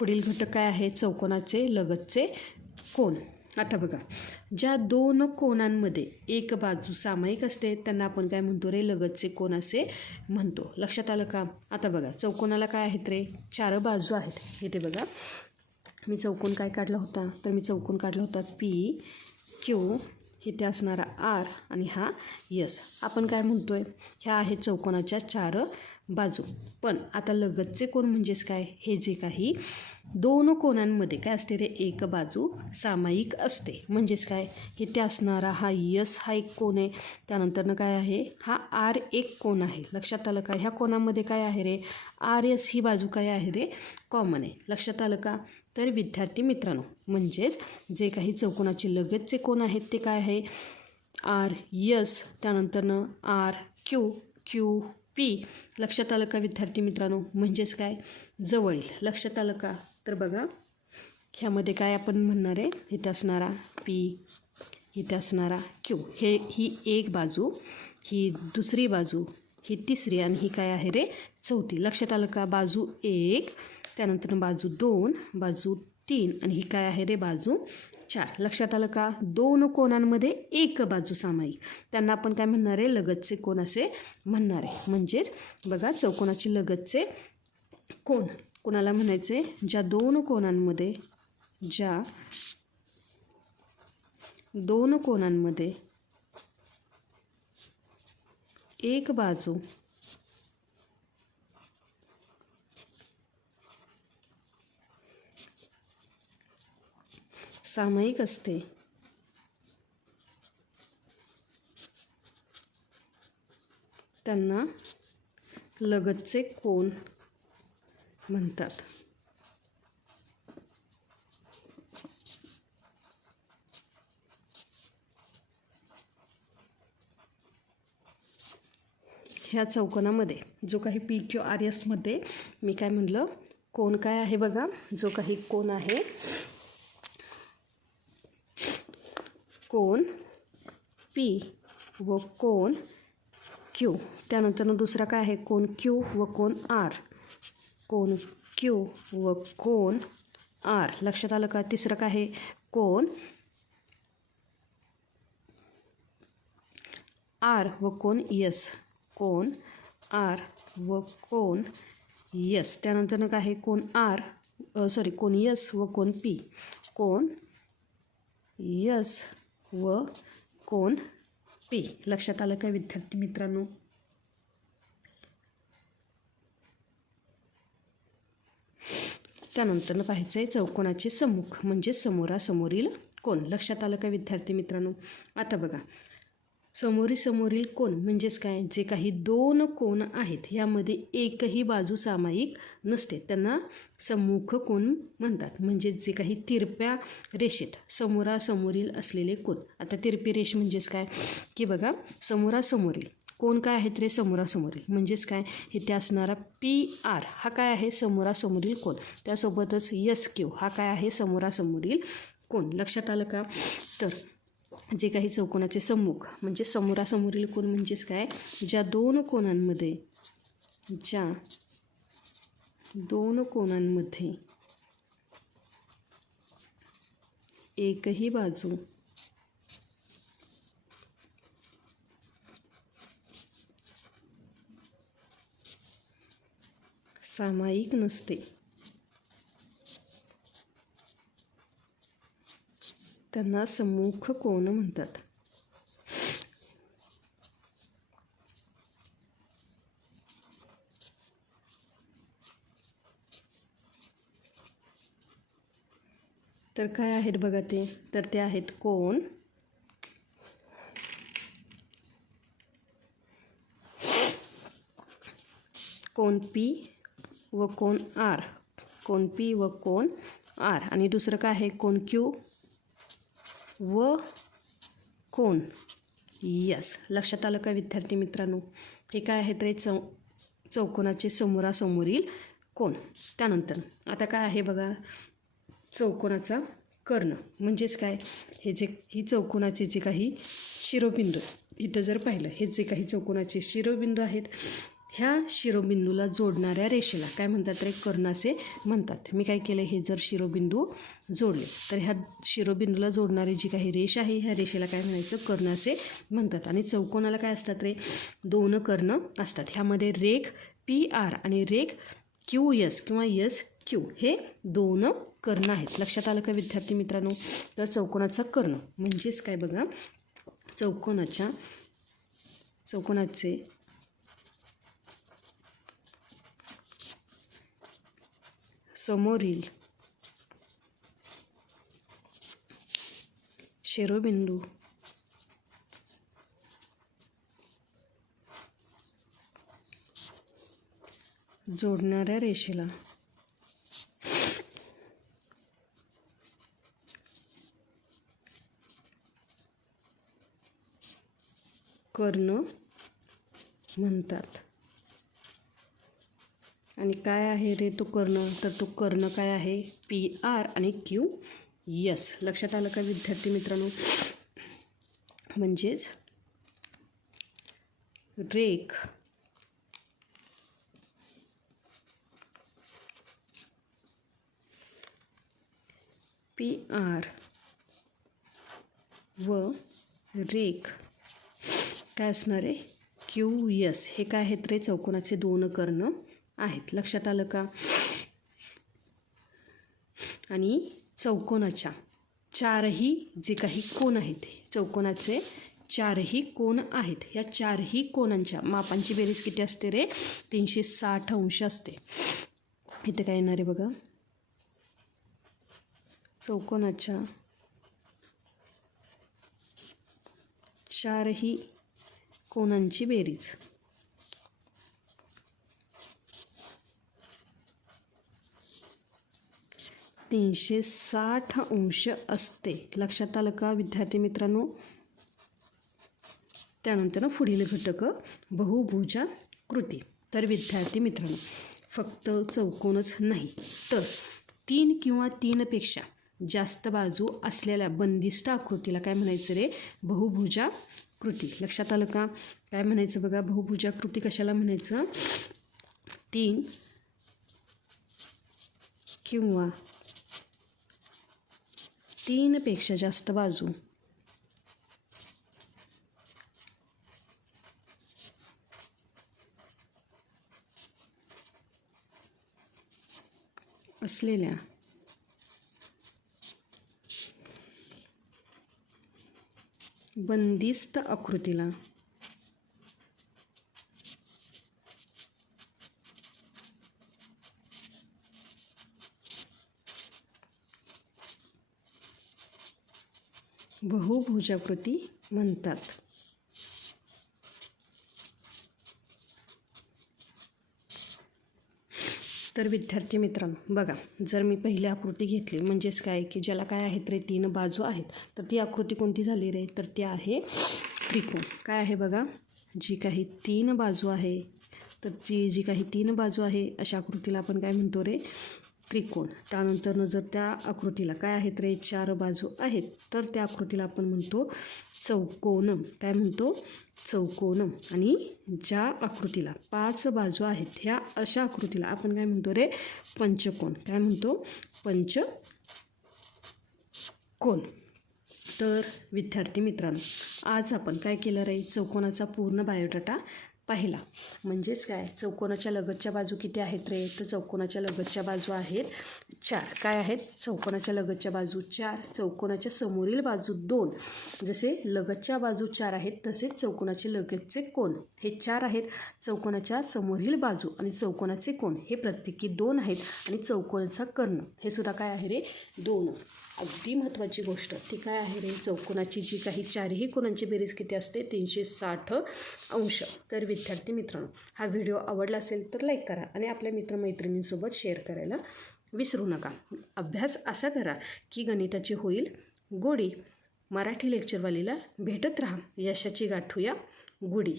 पुढील घटक काय आहे? चौकोनाचे लगतचे कोन. आता बघा, ज्या दोन कोनांमध्ये एक बाजू सामायिक असते त्यांना आपण काय म्हणतो रे? लगतचे कोन असे म्हणतो. लक्षात आलं का? आता बघा, चौकोनाला काय आहेत रे? 4 बाजू आहेत. इथे बघा, मी चौकोन काय काढला होता? तर मी चौकोन काढला होता PQ, इथे असणारा R आणि हा S. आपण काय म्हणतोय? ह्या आहेत चौकोनाच्या 4 बाजू. पण आता लगतचे कोन म्हणजेच काय? हे जे काही दोन कोनांमध्ये काय असते रे? एक बाजू सामायिक असते. म्हणजेच काय? इथे असणारा हा S हा एक कोन आहे. त्यानंतरनं काय आहे? हा R एक कोन आहे. लक्षात आलं का? ह्या कोनामध्ये काय आहे रे? RS ही बाजू काय आहे रे? कॉमन आहे. लक्षात आलं का? तर विद्यार्थी मित्रांनो, म्हणजेच जे काही चौकोनाचे लगतचे कोन आहेत ते काय आहे? RS, त्यानंतरनं RQ, QP. लक्षात आलं का विद्यार्थी मित्रांनो? म्हणजेच काय? जवळील. लक्षात आलं का? तर बघा, ह्यामध्ये काय आपण म्हणणार आहे? इथे असणारा P, इथे असणारा Q. ही एक बाजू, ही दुसरी बाजू, ही तिसरी आणि ही काय आहे रे? चौथी. लक्षात आलं का? बाजू 1, त्यानंतर बाजू 2, बाजू 3 आणि ही काय आहे रे? बाजू 4. लक्षात आलं का? दोन कोनांमध्ये एक बाजू सामायिक, त्यांना आपण काय म्हणणार आहे? लगतचे कोन असे म्हणणार आहे. म्हणजेच बघा, चौकोनाचे लगतचे कोन कोणाला म्हणायचे? ज्या दोन कोनांमध्ये एक बाजू सामायिक असते त्यांना लगतचे कोन म्हणतात. ह्या चौकोनामध्ये जो काही PQRS मध्ये मी काय म्हणलं? कोन काय आहे बघा? जो काही कोन आहे, कोन P व कोन Q. त्यानंतर दुसरा काय आहे? कोन Q व कोन R. कोन Q व कोन R. लक्षात आलं का? तिसरं काय आहे? कोन R व कोन S. कोन R व कोन S. त्यानंतर काय आहे? कोन कोन S व कोन P. कोन S व कोन P. लक्षात आलं का विद्यार्थी मित्रांनो? त्यानंतर पाहायचं आहे चौकोनाचे सम्मुख, म्हणजे समोरासमोरील कोन. लक्षात आलं का विद्यार्थी मित्रांनो? आता बघा, समोरील कोन म्हणजेच काय? जे काही दोन कोन आहेत यामध्ये एकही बाजू सामायिक नसते त्यांना सम्मुख कोन म्हणतात. म्हणजे जे काही तिरप्या रेषेत समोरासमोरील असलेले कोन. आता तिरपी रेष म्हणजेच काय? की बघा, समोरासमोरील कोन काय आहेत रे? समोरासमोरील म्हणजेच काय? इथे असणारा PR हा काय आहे? समोरासमोरील कोन. त्यासोबतच SQ हा काय आहे? समोरासमोरील कोन. लक्षात आलं का? तर जे काही चौकोनाचे सम्मुख म्हणजे समोरासमोरील कोन म्हणजेच काय? ज्या दोन कोनांमध्ये एकही बाजू सामायिक नसते त्यांना सम्मुख कोन म्हणतात. तर काय आहेत बघा ते? तर ते आहेत कोन P व कोन R. कोन P व कोन R. आणि दुसरं काय आहे? कोन Q व कोन S. लक्षात आलं का विद्यार्थी मित्रांनो? हे काय आहेत रे? चौकोनाचे समोरासमोरील कोन. त्यानंतर आता काय आहे बघा? चौकोनाचा कर्ण म्हणजेच काय? ही चौकोनाचे जे काही शिरोबिंदू, इथं जर पाहिलं, हे जे काही चौकोनाचे शिरोबिंदू आहेत ह्या शिरोबिंदूला जोडणाऱ्या रेषेला काय म्हणतात रे? कर्ण असे म्हणतात. मी काय केलं, हे जर शिरोबिंदू जोडले तर ह्या शिरोबिंदूला जोडणारी जी काही रेष आहे ह्या रेषेला काय म्हणायचं? कर्ण असे म्हणतात. आणि चौकोनाला काय असतात रे? 2 कर्ण असतात. ह्यामध्ये रेघ PR आणि रेघ QS किंवा SQ हे 2 कर्ण आहेत. लक्षात आलं का विद्यार्थी मित्रांनो? तर चौकोनाचा कर्ण म्हणजेच काय बघा, चौकोनाचे समोरील शिरोबिंदू जोडणाऱ्या रेषेला कर्ण म्हणतात. आणि काय आहे रे तो कर्ण? तर तो कर्ण काय आहे? PR आणि QS. लक्षात आलं का विद्यार्थी मित्रांनो? म्हणजेच रेघ PR व रेघ काय असणार आहे? QS हे काय आहेत रे? चौकोनाचे 2 कर्ण आहेत. लक्षात आलं का? आणि चौकोनाच्या 4ही जे काही कोन आहेत, चौकोनाचे 4ही कोन आहेत. ह्या 4ही कोनांच्या मापांची बेरीज किती असते रे? 360 अंश असते. इथे काय येणार आहे बघा, चौकोनाच्या 4ही कोनांची बेरीज 360 अंश असते. लक्षात आलं का विद्यार्थी मित्रांनो? त्यानंतर पुढील घटक बहुभुजाकृती. तर विद्यार्थी मित्रांनो, फक्त चौकोनच नाही तर 3 किंवा 3 पेक्षा जास्त बाजू असलेल्या बंदिस्त आकृतीला काय म्हणायचं रे? बहुभुजाकृती. लक्षात आलं का? काय म्हणायचं बघा, बहुभुजाकृती कशाला म्हणायचं? 3 किंवा 3 पेक्षा जास्त बाजू असलेल्या बंदिस्त आकृतीला बहुभुजाकृती म्हणतात. तर विद्यार्थी मित्रांनो बघा, जर मी पहिली आकृती घेतली म्हणजेच काय की ज्याला काय आहेत रे? 3 बाजू आहेत. तर ती आकृती कोणती झाली रे? तर ती आहे त्रिकोण. काय आहे बघा, जी काही 3 बाजू आहे, तर जी काही 3 बाजू आहे अशा आकृतीला आपण काय म्हणतो रे? त्रिकोण. त्यानंतर जर त्या आकृतीला काय आहेत रे? 4 बाजू आहेत, तर त्या आकृतीला आपण म्हणतो चौकोन. काय म्हणतो? चौकोन. आणि ज्या आकृतीला 5 बाजू आहेत ह्या अशा आकृतीला आपण काय म्हणतो रे? पंचकोन. काय म्हणतो? पंचकोन. तर विद्यार्थी मित्रांनो, आज आपण काय केलं रे? चौकोनाचा पूर्ण बायोडाटा पाहिला. म्हणजेच काय, चौकोनाच्या लगतच्या बाजू किती आहेत रे? तर चौकोनाच्या लगतच्या बाजू आहेत 4. काय आहेत? चौकोनाच्या लगतच्या बाजू 4. चौकोनाच्या समोरील बाजू 2. जसे लगतच्या बाजू 4 आहेत तसेच चौकोनाचे लगतचे कोन हे 4 आहेत. चौकोनाच्या समोरील बाजू आणि चौकोनाचे कोन हे प्रत्येकी 2 आहेत. आणि चौकोनाचा कर्ण हे सुद्धा काय आहे रे? 2. अगदी महत्त्वाची गोष्ट ती काय आहे रे? चौकोनाची जी काही 4ही कोनांची बेरीज किती असते? 360 अंश. तर विद्यार्थी मित्रांनो, हा व्हिडिओ आवडला असेल तर लाईक करा आणि आपल्या मित्रमैत्रिणींसोबत शेअर करायला विसरू नका. अभ्यास असा करा की गणिताची होईल गोडी. मराठी लेक्चरवालीला भेटत राहा. यशाची गाठूया गुढी.